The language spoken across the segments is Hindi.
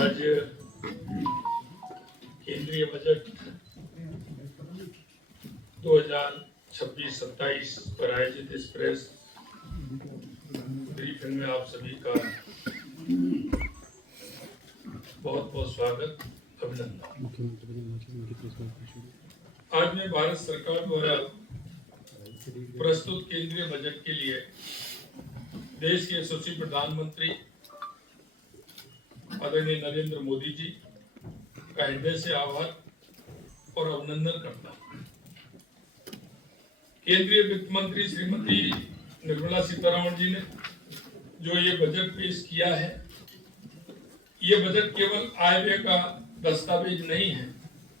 आज केंद्रीय बजट 2026-27 पर आयोजित इस प्रेस ब्रीफिंग में आप सभी का बहुत बहुत स्वागत, अभिनंदन। आज मैं भारत सरकार द्वारा प्रस्तुत केंद्रीय बजट के लिए देश के यशस्वी प्रधानमंत्री आदरणीय नरेंद्र मोदी जी का हृदय से आभार और अभिनंदन करता हूं। केंद्रीय वित्त मंत्री श्रीमती निर्मला सीतारमण जी ने जो ये बजट पेश किया है, ये बजट केवल आय व्यय का दस्तावेज नहीं है,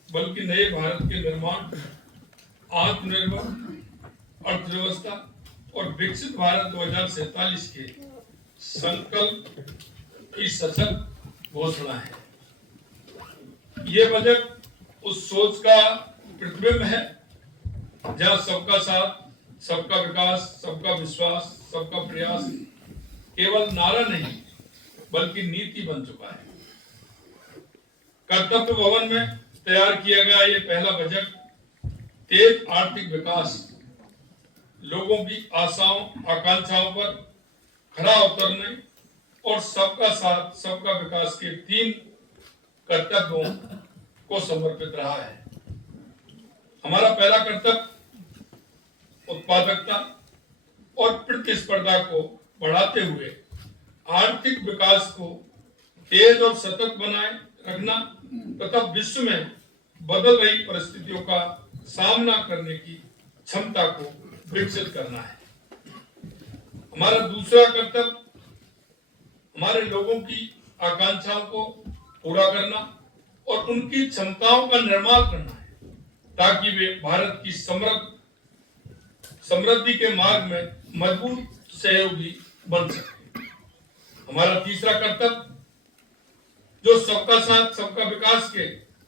बल्कि नए भारत के निर्माण, आत्मनिर्भर अर्थव्यवस्था और विकसित भारत 2047 के संकल्प की सशक्त घोषणा है। ये बजट उस सोच का प्रतिबिंब है जहां सबका साथ, सबका विकास, सबका विश्वास, सबका प्रयास केवल नारा नहीं बल्कि नीति बन चुका है। कर्तव्य भवन में तैयार किया गया ये पहला बजट तेज आर्थिक विकास, लोगों की आशाओं आकांक्षाओं पर खरा उतरने और सबका साथ सबका विकास के 3 कर्तव्यों को समर्पित रहा है। हमारा पहला कर्तव्य उत्पादकता और प्रतिस्पर्धा को बढ़ाते हुए आर्थिक विकास को तेज और सतत बनाए रखना तथा विश्व में बदल रही परिस्थितियों का सामना करने की क्षमता को विकसित करना है। हमारा दूसरा कर्तव्य हमारे लोगों की आकांक्षाओं को पूरा करना और उनकी क्षमताओं का निर्माण करना है, ताकि वे भारत की समृद्धि के मार्ग में मजबूत सहयोगी बन सके। हमारा तीसरा कर्तव्य जो सबका साथ सबका विकास के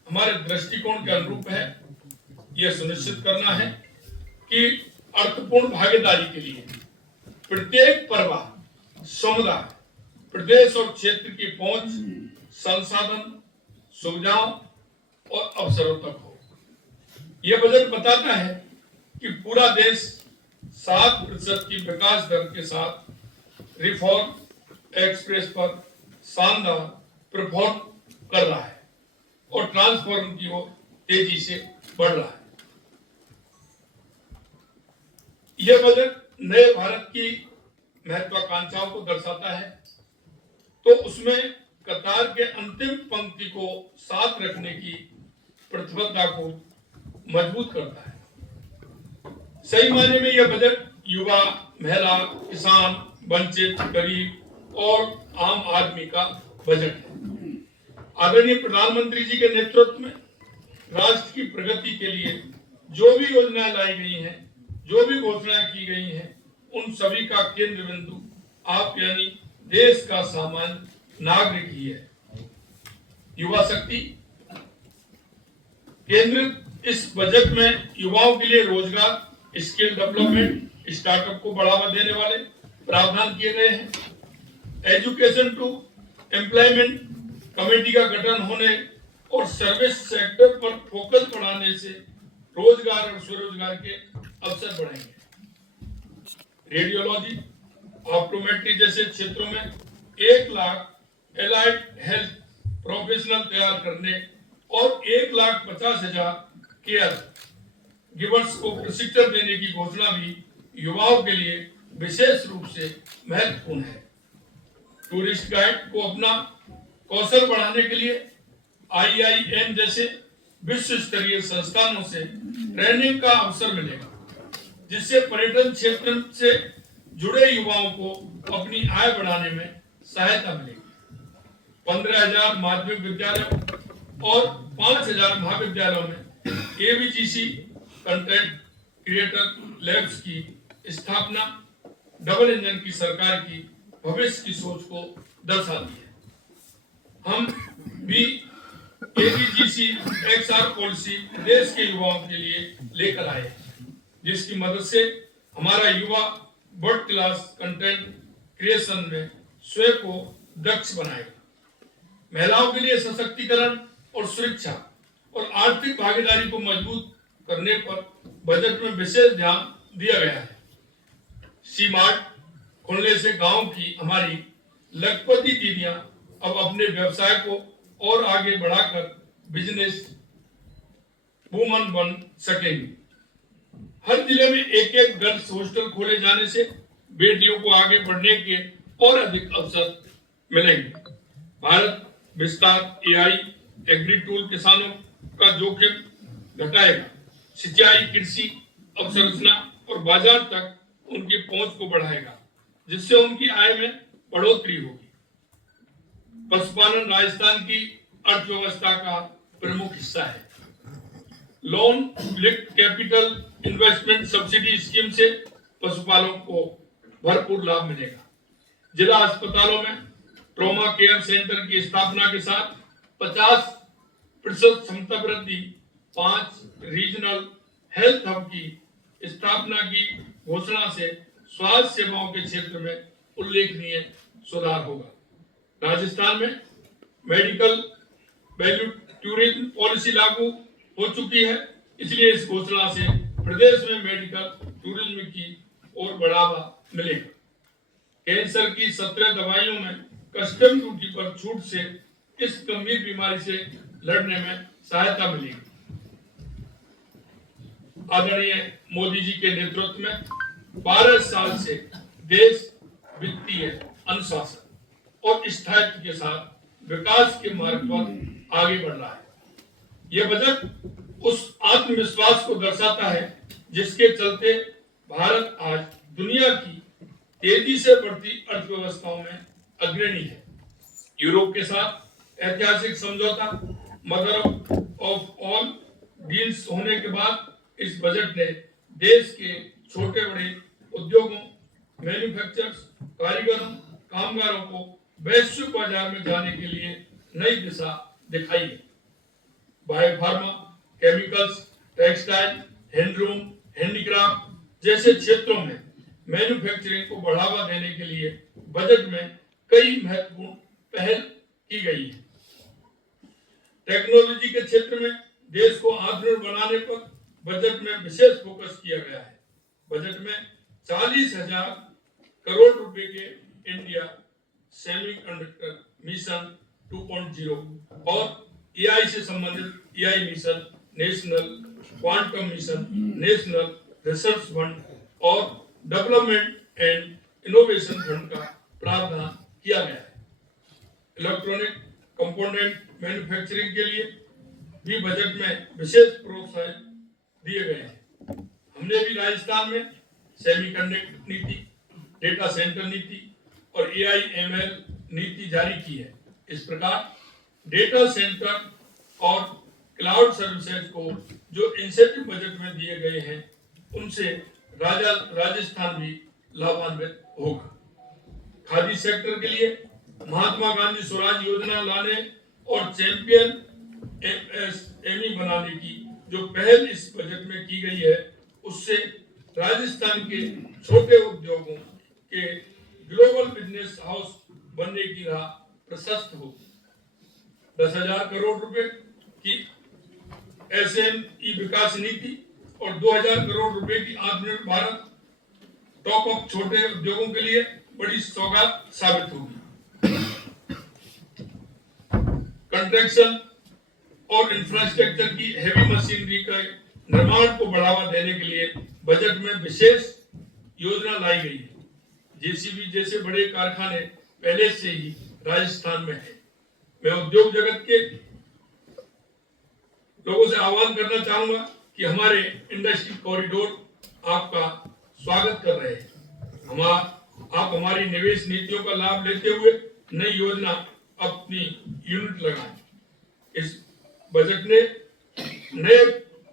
हमारे दृष्टिकोण के अनुरूप है, यह सुनिश्चित करना है कि अर्थपूर्ण भागीदारी के लिए प्रत्येक परिवार, समुदाय, प्रदेश और क्षेत्र की पहुंच संसाधन, सुविधाओं और अवसरों तक हो। यह बजट बताता है कि पूरा देश 7% की विकास दर के साथ रिफॉर्म एक्सप्रेस पर शानदार परफॉर्म कर रहा है और ट्रांसफॉर्म की ओर तेजी से बढ़ रहा है। यह बजट नए भारत की महत्वाकांक्षाओं को दर्शाता है, तो उसमें कतार के अंतिम पंक्ति को साथ रखने की प्रतिबद्धता को मजबूत करता है। सही मायने में यह बजट युवा, महिला, किसान, वंचित, गरीब और आम आदमी का बजट है। आदरणीय प्रधानमंत्री जी के नेतृत्व में राष्ट्र की प्रगति के लिए जो भी योजनाएं लाई गई हैं, जो भी घोषणाएं की गई हैं, उन सभी का केंद्र बिंदु आप यानी देश का सामान्य नागरिक ही है। युवा शक्ति केंद्र इस बजट में युवाओं के लिए रोजगार, स्किल डेवलपमेंट, स्टार्टअप को बढ़ावा देने वाले प्रावधान किए गए हैं। एजुकेशन टू एम्प्लॉयमेंट कमेटी का गठन होने और सर्विस सेक्टर पर फोकस बढ़ाने से रोजगार और स्वरोजगार के अवसर बढ़ेंगे। रेडियोलॉजी, ऑप्टोमेट्री जैसे क्षेत्रों में 1 लाख एलाइड हेल्थ प्रोफेशनल तैयार करने और 1,50,000 केयर गिवर्स को प्रशिक्षण देने की घोषणा भी युवाओं के लिए विशेष रूप से महत्वपूर्ण है। टूरिस्ट गाइड को अपना कौशल बढ़ाने के लिए IIM जैसे विश्व स्तरीय संस्थानों से ट्रेनिंग का अवसर मिलेगा, जिससे पर्यटन क्षेत्र से जुड़े युवाओं को अपनी आय बढ़ाने में सहायता मिलेगी। 15,000 माध्यमिक विद्यालयों और 5,000 महाविद्यालयों में ABGC कंटेंट क्रिएटर लैब्स की स्थापना डबल इंजन की सरकार की भविष्य की सोच को दर्शाती है। हम भी ABGC XR पॉलिसी देश के युवाओं के लिए लेकर आए, जिसकी मदद से हमारा युवा वर्ल्ड क्लास कंटेंट क्रिएशन में स्वयं को दक्ष बनाएगा। महिलाओं के लिए सशक्तिकरण और सुरक्षा और आर्थिक भागीदारी को मजबूत करने पर बजट में विशेष ध्यान दिया गया है। सी मार्ट खुलने से गांव की हमारी लखपति दीदियां अब अपने व्यवसाय को और आगे बढ़ाकर बिजनेस वुमन बन सकेंगी। हर जिले में एक एक गर्ल्स हॉस्टल खोले जाने से बेटियों को आगे बढ़ने के और अधिक अवसर मिलेंगे। भारत विस्तार एआई एग्री टूल किसानों का जोखिम घटाएगा, सिंचाई कृषि अवसंरचना और बाजार तक उनकी पहुंच को बढ़ाएगा, जिससे उनकी आय में बढ़ोतरी होगी। पशुपालन राजस्थान की अर्थव्यवस्था का प्रमुख हिस्सा है। Loan linked capital investment subsidy scheme से पशुपालकों को भरपूर लाभ मिलेगा। जिला अस्पतालों में ट्रॉमा केयर सेंटर की स्थापना के साथ 50% क्षमता वृद्धि, 5 रीजनल हेल्थ हब की स्थापना की घोषणा से स्वास्थ्य सेवाओं के क्षेत्र में उल्लेखनीय सुधार होगा। राजस्थान में मेडिकल वैल्यू टूरिज्म पॉलिसी लागू हो चुकी है, इसलिए इस घोषणा से प्रदेश में मेडिकल टूरिज्म की ओर बढ़ावा मिलेगा। कैंसर की 17 दवाइयों में कस्टम ड्यूटी पर छूट से इस गंभीर बीमारी से लड़ने में सहायता मिलेगी। आदरणीय मोदी जी के नेतृत्व में 12 साल से देश वित्तीय अनुशासन और स्थायित्व के साथ विकास के मार्ग पर आगे बढ़ रहा है। यह बजट उस आत्मविश्वास को दर्शाता है जिसके चलते भारत आज दुनिया की तेजी से बढ़ती अर्थव्यवस्थाओं में अग्रणी है। यूरोप के साथ ऐतिहासिक समझौता मदर ऑफ ऑल डील्स होने के बाद इस बजट ने देश के छोटे बड़े उद्योगों, मैन्युफैक्चरर्स, कारीगरों, कामगारों को वैश्विक बाजार में जाने के लिए नई दिशा दिखाई है। Biopharma, chemicals, textile, handloom, handicraft जैसे क्षेत्रों में मैन्युफैक्चरिंग को बढ़ावा देने के लिए बजट में कई महत्वपूर्ण पहल की गई है। टेक्नोलॉजी के क्षेत्र में देश को आत्मनिर्भर बनाने पर बजट में विशेष फोकस किया गया है। बजट में 40,000 करोड़ रुपए के इंडिया सेमीकंडक्टर मिशन 2.0 और एआई से संबंधित AI mission, national quantum mission, national research fund और डेवलपमेंट एंड इनोवेशन फंड का प्रावधान किया गया है। इलेक्ट्रॉनिक कंपोनेंट मैन्युफैक्चरिंग के लिए भी बजट में विशेष प्रोत्साहन दिए गए हैं। हमने भी राजस्थान में सेमीकंडक्टर नीति, डेटा सेंटर नीति और एआईएमएल नीति जारी की है। इस प्रकार डेटा सेंटर और क्लाउड सर्विसेज को जो इंसेंटिव बजट में दिए गए हैं, उनसे राजस्थान भी लाभान्वित होगा। खादी सेक्टर के लिए महात्मा गांधी स्वराज योजना लाने और चैंपियन एमएसएमई बनाने की जो पहल इस बजट में की गई है, उससे राजस्थान के छोटे उद्योगों के ग्लोबल बिजनेस हाउस बनने की राह प्रशस्त होगी। 10,000 करोड़ रुपए की एसएमई विकास नीति और 2,000 करोड़ रुपए की आत्मनिर्भर भारत टॉप अप छोटे उद्योगों के लिए बड़ी सौगात साबित होगी। कंस्ट्रक्शन और इंफ्रास्ट्रक्चर की हेवी मशीनरी के निर्माण को बढ़ावा देने के लिए बजट में विशेष योजना लाई गई है। जेसीबी जैसे बड़े कारखाने पहले से ही राजस्थान में है। मैं उद्योग जगत के लोगों से आह्वान करना चाहूंगा कि हमारे इंडस्ट्री कॉरिडोर आपका स्वागत कर रहे हैं। आप हमारी निवेश नीतियों का लाभ लेते हुए नई योजना अपनी यूनिट लगाएं। इस बजट ने नए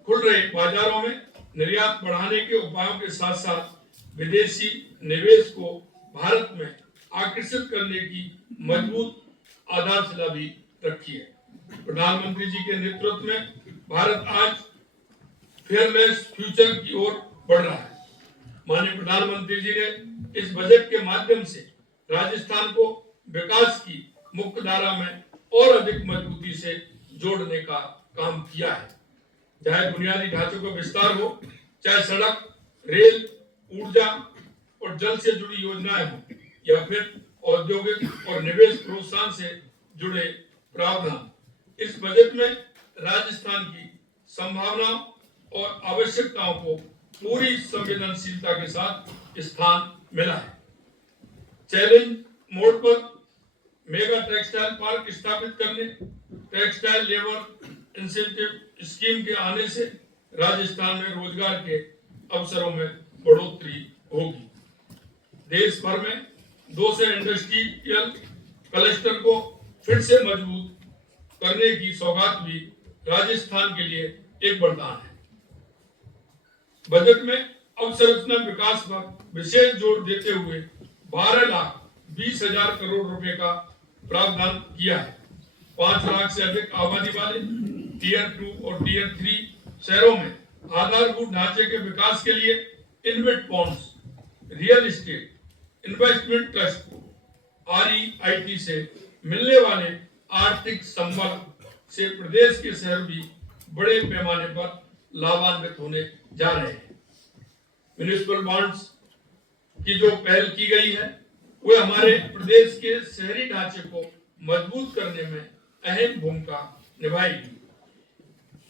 खुल रहे बाजारों में निर्यात बढ़ाने के उपायों के साथ साथ विदेशी निवेश को भारत में आकर्षित करने की मजबूत आधारशिला भी रखी है। प्रधानमंत्री जी के नेतृत्व में भारत आज फेयरलेस फ्यूचर की ओर बढ़ रहा है। माननीय प्रधानमंत्री जी ने इस बजट के माध्यम से राजस्थान को विकास की मुख्य धारा में और अधिक मजबूती से जोड़ने का काम किया है। चाहे बुनियादी ढांचों का विस्तार हो, चाहे सड़क, रेल, ऊर्जा और जल से जुड़ी योजनाएं हो, या फिर औद्योगिक और निवेश प्रोत्साहन से जुड़े प्रावधान, इस बजट में राजस्थान की संभावनाओं और आवश्यकताओं को पूरी संवेदनशीलता के साथ स्थान मिला है। चैलेंज मोड पर मेगा टेक्सटाइल पार्क स्थापित करने, टेक्सटाइल लेबर इंसेंटिव स्कीम के आने से राजस्थान में रोजगार के अवसरों में बढ़ोतरी होगी। देश भर में 200 इंडस्ट्रियल क्लस्टर को फिर से मजबूत करने की सौगात भी राजस्थान के लिए एक वरदान है। बजट में अवसंरचना विकास पर विशेष जोर देते हुए 12,20,000 करोड़ रुपए का प्रावधान किया है। 5 लाख से अधिक आबादी वाले टीयर 2 और टीयर 3 शहरों में आधारभूत ढांचे के विकास के लिए invest bonds, real estate, investment trust, REIT से मिलने वाले आर्थिक संबल से प्रदेश के शहर भी बड़े पैमाने पर लाभान्वित होने जा रहे हैं। म्युनिसिपल बॉन्ड्स की जो पहल की गई है, वह हमारे प्रदेश के शहरी ढांचे को मजबूत करने में अहम भूमिका निभाएगी।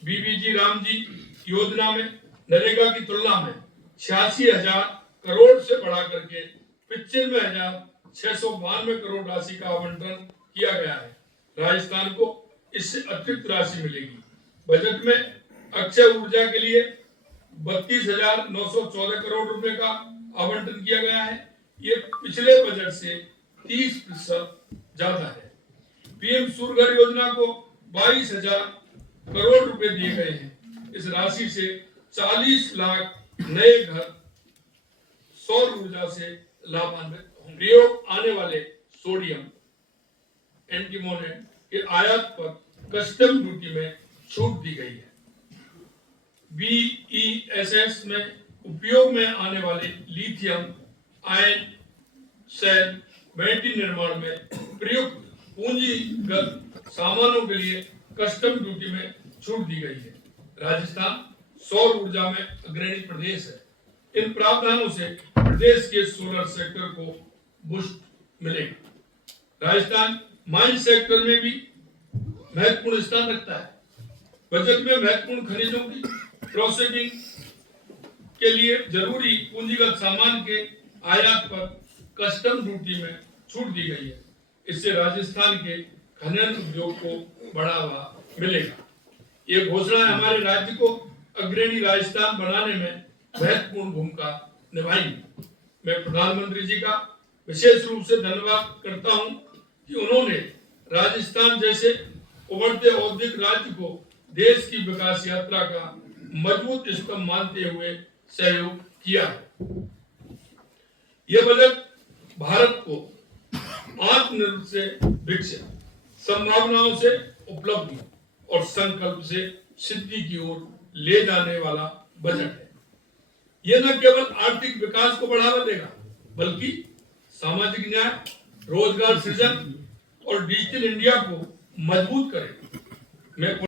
बीबीजी रामजी योजना में नरेगा की तुलना में 86,000 करोड़ से बढ़ा करके 95,692 करोड़ राशि का आवंटन किया गया है। राजस्थान को इससे अतिरिक्त राशि मिलेगी। बजट में अक्षय ऊर्जा के लिए 32,914 करोड़ रुपए का आवंटन किया गया है। ये पिछले बजट से 30% ज्यादा है। पीएम सूर्य घर योजना को 22,000 करोड़ रुपए दिए गए हैं। इस राशि से 40 लाख नए घर सौर ऊर्जा से लाभान्वित होंगे। प्रयोग आने वाले सोडियम एंटीमोनी के आयात पर कस्टम ड्यूटी में छूट दी गई है। BESS में उपयोग में आने वाले लिथियम आयन सेल बैटरी निर्माण में प्रयुक्त पूंजीगत सामानों के लिए कस्टम ड्यूटी में छूट दी गई है। राजस्थान सौर ऊर्जा में अग्रणी प्रदेश है। इन प्रावधानों से प्रदेश के सोलर सेक्टर को बूस्ट मिलेगा। राजस्थान माइन सेक्टर में भी महत्वपूर्ण स्थान रखता है। बजट में महत्वपूर्ण खनिजों की प्रोसेसिंग के लिए जरूरी पूंजीगत सामान के आयात पर कस्टम ड्यूटी में छूट दी गई है। इससे राजस्थान के खनन उद्योग को बढ़ावा मिलेगा। ये घोषणा हमारे राज्य को अग्रणी राजस्थान बनाने में महत्वपूर्ण भूमिका निभाएंगी। मैं प्रधानमंत्री जी का विशेष रूप से धन्यवाद करता हूं कि उन्होंने राजस्थान जैसे उभरते औद्योगिक राज्य को देश की विकास यात्रा का मजबूत स्तंभ मानते हुए सहयोग किया। यह बजट भारत को आत्मनिर्भर से विकसित, संभावनाओं से उपलब्धि और संकल्प से सिद्धि की ओर ले जाने वाला बजट है। यह न केवल आर्थिक विकास को बढ़ावा देगा, बल्कि सामाजिक न्याय, रोजगार सृजन और डिजिटल इंडिया को मजबूत करेगा। मैं